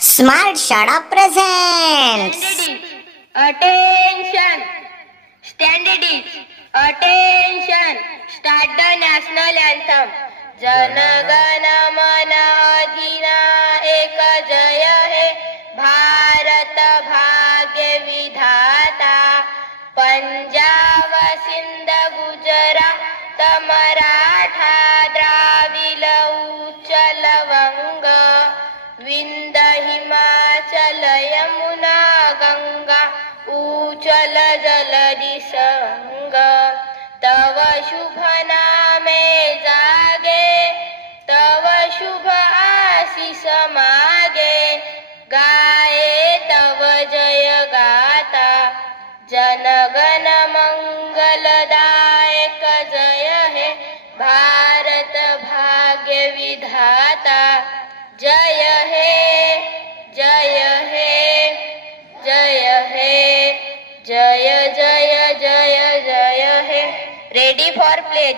Smart शाळा present. Attention! Standard is attention! Start the national anthem. जनगण मन अधिनायक जय हे भारत भाग्य विधाता. पंजाब सिंध गुजरात मराठा द्राविड उच्चल वंग. विंद हिमाचल यमुना गंगा उच्चल जलधि संग. तव शुभ नामे जागे तव शुभ आशीष मागे. गाये तव जय गाता जनगण मंगलदायक जय हे भारत भाग्य विधाता. जय हे जय हे जय हे जय जय जय जय हे. Ready for play.